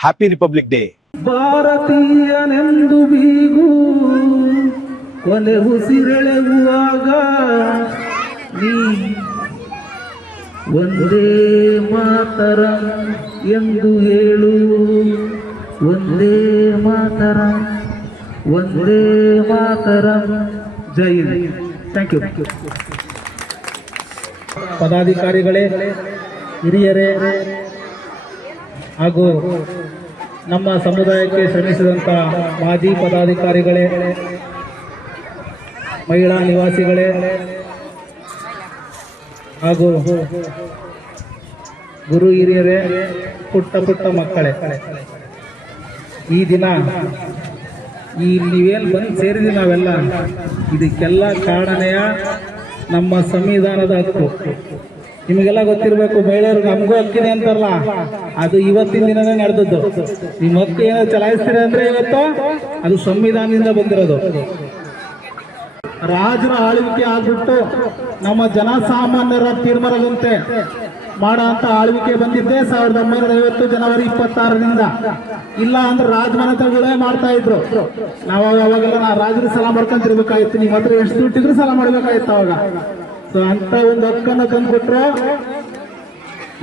Happy republic day. ಭಾರತೀಯನೆಂದು ಬೀಗು ಕೊನೆ ಉಸಿರೆಳೆಯುವಾಗ ನೀ ಒಂದೇ ಮಾತರಂ ಎಂದು ಹೇಳು, ಒಂದೇ ಮಾತರಂ, ಒಂದೇ ಮಾತರಂ. ಜೈ ಹಿಂದ್. Thank you. ಪದಾಧಿಕಾರಿಗಳೇ, ಹಿರಿಯರೇ ಹಾಗೂ ನಮ್ಮ ಸಮುದಾಯಕ್ಕೆ ಶ್ರಮಿಸಿದಂಥ ಮಾಜಿ ಪದಾಧಿಕಾರಿಗಳೇ, ಮಹಿಳಾ ನಿವಾಸಿಗಳೇ ಹಾಗೂ ಗುರು ಹಿರಿಯರೇ, ಪುಟ್ಟ ಪುಟ್ಟ ಮಕ್ಕಳೇ, ಈ ದಿನ ನೀವೇನು ಬಂದು ಸೇರಿದ್ವಿ ನಾವೆಲ್ಲ, ಇದಕ್ಕೆಲ್ಲ ಕಾರಣನೆಯ ನಮ್ಮ ಸಂವಿಧಾನದ ಹಕ್ಕು. ನಿಮಗೆಲ್ಲ ಗೊತ್ತಿರಬೇಕು, ಮಹಿಳೆಯರು ನಮಗೂ ಹಕ್ಕಿದೆ ಅಂತಾರಲ್ಲ, ಅದು ಇವತ್ತಿನ ದಿನನೇ ನಡೆದದ್ದು. ನಿಮ್ಮ ಹಕ್ಕು ಏನಾದ್ರು ಚಲಾಯಿಸ್ತೀರ ಅಂದ್ರೆ ಇವತ್ತು ಅದು ಸಂವಿಧಾನದಿಂದ ಬಂದಿರೋದು. ರಾಜರ ಆಳ್ವಿಕೆ ಆಗ್ಬಿಟ್ಟು ನಮ್ಮ ಜನಸಾಮಾನ್ಯರ ತೀರ್ಮಾನದಂತೆ ಮಾಡೋ ಅಂತ ಆಳ್ವಿಕೆ ಬಂದಿದ್ದೆ 1950 ಜನವರಿ 26ರಿಂದ. ಇಲ್ಲ ಅಂದ್ರೆ ರಾಜಮನೆತನಗಳೇ ಮಾಡ್ತಾ ಇದ್ರು. ನಾವು ಅವಾಗೆಲ್ಲ ರಾಜರು ಸಾಲ ಮಾಡ್ಕೊಂತಿರ್ಬೇಕಾಗಿತ್ತು. ನಿಮ್ಮ ಹತ್ರ ಎಷ್ಟು ದುಡ್ಡಿದ್ರು ಸಾಲ ಮಾಡ್ಬೇಕಾಗಿತ್ತು ಅವಾಗ. ಸೊ ಅಂತ ಒಂದು ಹಕ್ಕನ್ನು ತಂದ್ಕೊಟ್ರು.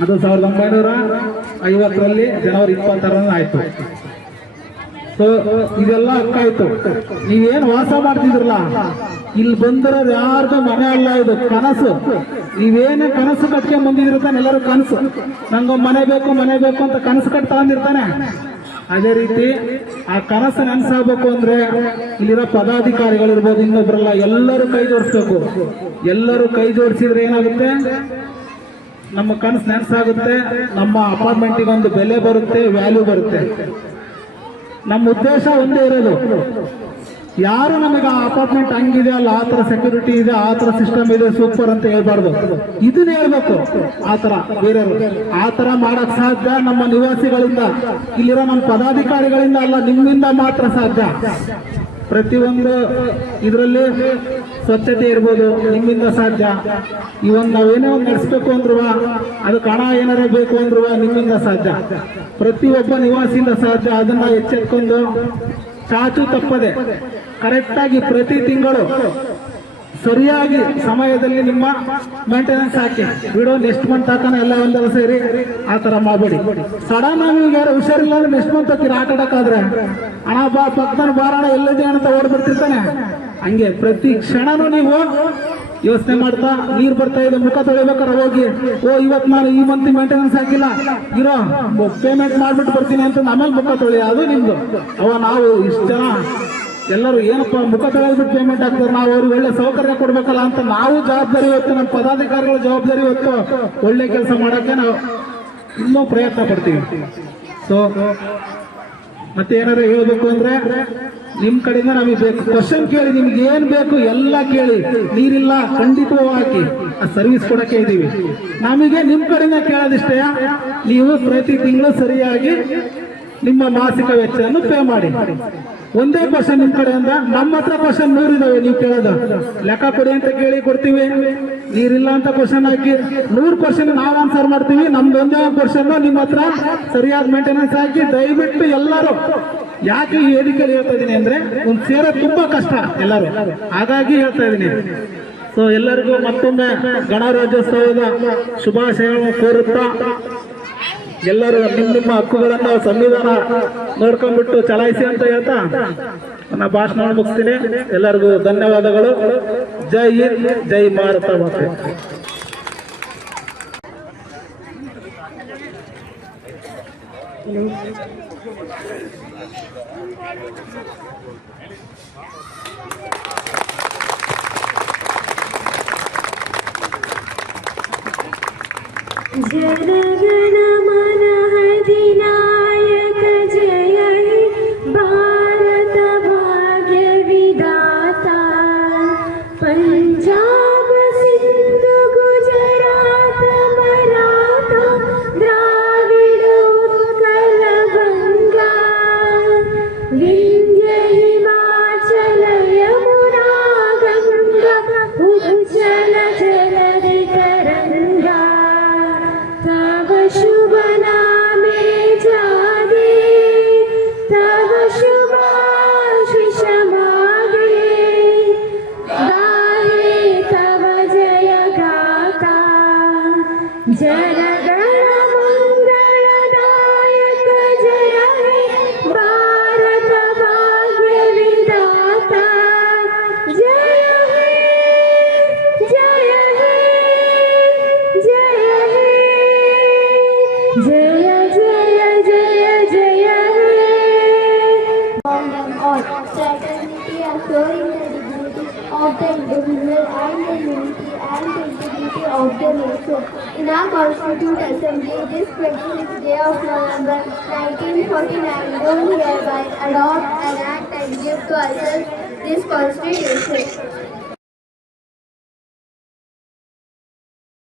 ಅದು 1950ರಲ್ಲಿ ಜನವರಿ 26 ಆಯ್ತು. ಸೊ ಇದೆಲ್ಲ ಹಕ್ಕಾಯ್ತು. ನೀವೇನು ವಾಸ ಮಾಡ್ತಿದ್ರಲ್ಲ, ಇಲ್ಲಿ ಬಂದಿರೋದು ಯಾರ್ದು ಮನೆ ಅಲ್ಲ, ಇದು ಕನಸು. ನೀವೇನೇ ಕನಸು ಕಟ್ಕೊಂಡ್ ಬಂದಿದಿರ್ತಾನೆ, ಎಲ್ಲರೂ ಕನಸು, ನಂಗೊಂದು ಮನೆ ಬೇಕು ಮನೆ ಬೇಕು ಅಂತ ಕನಸು ಕಟ್ ತಗೊಂಡಿರ್ತಾನೆ. ಅದೇ ರೀತಿ ಆ ಕನಸು ನೆನ್ಸಾಗಬೇಕು ಅಂದ್ರೆ ಇಲ್ಲಿರೋ ಪದಾಧಿಕಾರಿಗಳಿರ್ಬೋದು, ಇನ್ನೊಬ್ರಲ್ಲ, ಎಲ್ಲರೂ ಕೈ ಜೋಡಿಸ್ಬೇಕು. ಎಲ್ಲರೂ ಕೈ ಜೋಡಿಸಿದ್ರೆ ಏನಾಗುತ್ತೆ, ನಮ್ಮ ಕನಸು ನೆನ್ಸಾಗುತ್ತೆ, ನಮ್ಮ ಅಪಾರ್ಟ್ಮೆಂಟಿಗೆ ಒಂದು ಬೆಲೆ ಬರುತ್ತೆ, ವ್ಯಾಲ್ಯೂ ಬರುತ್ತೆ. ನಮ್ಮ ಉದ್ದೇಶ ಒಂದೇ ಇರೋದು, ಯಾರು ನಮಗೆ ಆ ಅಪಾರ್ಟ್ಮೆಂಟ್ ಹಂಗಿದೆ ಅಲ್ಲ, ಆ ತರ ಸೆಕ್ಯೂರಿಟಿ ಇದೆ, ಆ ತರ ಸಿಸ್ಟಮ್ ಇದೆ, ಸೂಪರ್ ಅಂತ ಹೇಳ್ಬಾರ್ದು. ಇದನ್ನ ಹೇಳ್ಬೇಕು. ಆ ತರ ಬೇರೆಯವರು ಆ ತರ ಮಾಡಕ್ ಸಾಧ್ಯ ನಮ್ಮ ನಿವಾಸಿಗಳಿಂದ, ಇಲ್ಲಿರೋ ನಮ್ಮ ಪದಾಧಿಕಾರಿಗಳಿಂದ ಅಲ್ಲ, ನಿಮ್ಮಿಂದ ಮಾತ್ರ ಸಾಧ್ಯ. ಪ್ರತಿಯೊಂದು ಇದರಲ್ಲಿ ಸ್ವಚ್ಛತೆ ಇರ್ಬೋದು, ನಿಮ್ಮಿಂದ ಸಾಧ್ಯ. ಇವನ್ ನಾವೇನೇ ಒಂದು ನಡೆಸ್ಬೇಕು ಅಂದ್ರೂ, ಅದಕ್ಕೆ ಹಣ ಏನಾರೇ ಬೇಕು ಅಂದ್ರೂ ನಿಮ್ಮಿಂದ ಸಾಧ್ಯ. ಪ್ರತಿಯೊಬ್ಬ ನಿವಾಸಿಯಿಂದ ಸಾಧ್ಯ. ಅದನ್ನ ಎಚ್ಚೆತ್ಕೊಂಡು ಚಾಚು ತಪ್ಪದೆ ಕರೆಕ್ಟಾಗಿ ಪ್ರತಿ ತಿಂಗಳು ಸರಿಯಾಗಿ ಸಮಯದಲ್ಲಿ ನಿಮ್ಮ ಮೇಂಟೆನೆನ್ಸ್ ಹಾಕಿ ಬಿಡೋ. ನೆಕ್ಸ್ಟ್ ಮಂತ್ ಹಾಕೋಣ ಎಲ್ಲ ಒಂದೆಲ್ಲ ಸೇರಿ ಆ ತರ ಮಾಡಬೇಡಿ. ಸಡನ್ ಆಗಿ ಯಾರು ಹುಷಾರಿಲ್ಲ ಅಂದ್ರೆ ನೆಕ್ಸ್ಟ್ ಮಂತ್ ಹಾಕಿರಿ. ಆಟ ಆಡೋಕ್ಕಾದ್ರೆ ಹಣ ಬಾ ಪಕ್ಕದ ಬಾರೋಣ ಎಲ್ಲದೇ ಅಂತ ಓಡ್ಬಿಡ್ತಿರ್ತಾನೆ. ಹಂಗೆ ಪ್ರತಿ ಕ್ಷಣನೂ ನೀವು ಯೋಚನೆ ಮಾಡ್ತಾ, ನೀರು ಬರ್ತಾ ಇದೆ ಮುಖ ತೊಳಿಬೇಕಾರೆ ಹೋಗಿ, ಇವತ್ತು ನಾನು ಈ ಮಂತ್ ಮೇಂಟೆನೆನ್ಸ್ ಹಾಕಿಲ್ಲ, ಇರೋ ಪೇಮೆಂಟ್ ಮಾಡ್ಬಿಟ್ಟು ಬರ್ತೀನಿ ಅಂತ ಆಮೇಲೆ ಮುಖ ತೊಳಿ. ಅದು ನಿಮ್ದು. ನಾವು ಇಷ್ಟು ಜನ ಎಲ್ಲರೂ ಏನಪ್ಪ ಮುಖ ತೊಳೆದ್ಬಿಟ್ಟು ಪೇಮೆಂಟ್ ಹಾಕ್ತಾರೆ, ನಾವು ಅವ್ರಿಗೆ ಒಳ್ಳೆ ಸೌಕರ್ಯ ಕೊಡ್ಬೇಕಲ್ಲ ಅಂತ ನಾವು ಜವಾಬ್ದಾರಿ ಹೊತ್ತು, ನಮ್ಮ ಪದಾಧಿಕಾರಿಗಳ ಜವಾಬ್ದಾರಿ ಹೊತ್ತು ಒಳ್ಳೆ ಕೆಲಸ ಮಾಡೋಕ್ಕೆ ನಾವು ಇನ್ನೂ ಪ್ರಯತ್ನ ಪಡ್ತೀವಿ. ಸೊ ಮತ್ತೆ ಏನಾದ್ರು ಹೇಳ್ಬೇಕು ಅಂದ್ರೆ ನಿಮ್ ಕಡೆಯಿಂದ ನಮಗೆ ಬೇಕು. ಕ್ವಶನ್ ಕೇಳಿ, ನಿಮ್ಗೆ ಏನ್ ಬೇಕು ಎಲ್ಲ ಕೇಳಿ. ನೀರಿಲ್ಲ ಖಂಡಿತವಾಗಿ ಹಾಕಿ, ಆ ಸರ್ವಿಸ್ ಕೊಡಕ್ಕೆ ಇದೀವಿ. ನಮಗೆ ನಿಮ್ ಕಡೆಯಿಂದ ಕೇಳೋದಿಷ್ಟೇ, ನೀವು ಪ್ರತಿ ತಿಂಗಳು ಸರಿಯಾಗಿ ನಿಮ್ಮ ಮಾಸಿಕ ವೆಚ್ಚವನ್ನು ಪೇ ಮಾಡಿ. ಒಂದೇ ಕ್ವಶನ್ ನಿಮ್ ಕಡೆಯಿಂದ. ನಮ್ಮ ಹತ್ರ ಕ್ವಶನ್ 100 ಇದಾವೆ. ನೀವು ಕೇಳೋದು ಲೆಕ್ಕ ಕೊಡಿ ಅಂತ ಕೇಳಿ ಕೊಡ್ತೀವಿ. ನೀರಿಲ್ಲ ಅಂತ ಕ್ವಶನ್ ಹಾಕಿ 100 ಕ್ವಶನ್ ನಾವು ಆನ್ಸರ್ ಮಾಡ್ತೀವಿ. ನಮ್ದು ಒಂದೇ ಕ್ವಶನ್ ನಿಮ್ಮ ಹತ್ರ ಸರಿಯಾದ ಮೇಂಟೆನೆನ್ಸ್ ಹಾಕಿ. ದಯವಿಟ್ಟು ಎಲ್ಲರೂ, ಯಾಕೆ ಈ ವೇದಿಕೆಯಲ್ಲಿ ಹೇಳ್ತಾ ಇದೀನಿ ಅಂದ್ರೆ, ಒಂದು ಸೇರೋದು ತುಂಬಾ ಕಷ್ಟ ಎಲ್ಲರೂ, ಹಾಗಾಗಿ ಹೇಳ್ತಾ ಇದೀನಿ. ಸೊ ಎಲ್ಲರಿಗೂ ಮತ್ತೊಮ್ಮೆ ಗಣರಾಜ್ಯೋತ್ಸವದ ಶುಭಾಶಯಗಳನ್ನು ಕೋರುತ್ತಾ, ಎಲ್ಲರೂ ನಿಮ್ಮ ಹಕ್ಕುಗಳನ್ನ ಸಂವಿಧಾನ ನೋಡ್ಕೊಂಡ್ಬಿಟ್ಟು ಚಲಾಯಿಸಿ ಅಂತ ಹೇಳ್ತಾ ನನ್ನ ಭಾಷಣ ಮುಗಿಸ್ತೀನಿ. ಎಲ್ಲರಿಗೂ ಧನ್ಯವಾದಗಳು. ಜೈ ಹಿಂದ್, ಜೈ ಭಾರತ ಮಾತೆ. ಜನಗಣ ಮನ ಅಧಿನಾಯಕ ಜಯ ಹೇ ಭಾರತ ಭಾಗ್ಯ ವಿಧಾತ. ಪಂಜಾಬ ಸಿಂಧು ಗುಜರಾತ ಮರಾಠ ದ್ರಾವಿಡ ಉತ್ಕಲ ಬಂಗ ವಿಂಧ್ಯ ಹಿಮಾಚಲ ಯಮುನಾ ಗಂಗಾ ಉಜ್ಜಲ ಜಲಧಿ ತರಂಗ. Jaya Jaya Jaya Jaya He. From them all, fraternity are showing the dignity of the individual and the unity and the integrity of the nation. In our Constituent Assembly, this 26th day of November 1949, do hereby adopt, enact and give to ourselves this Constitution.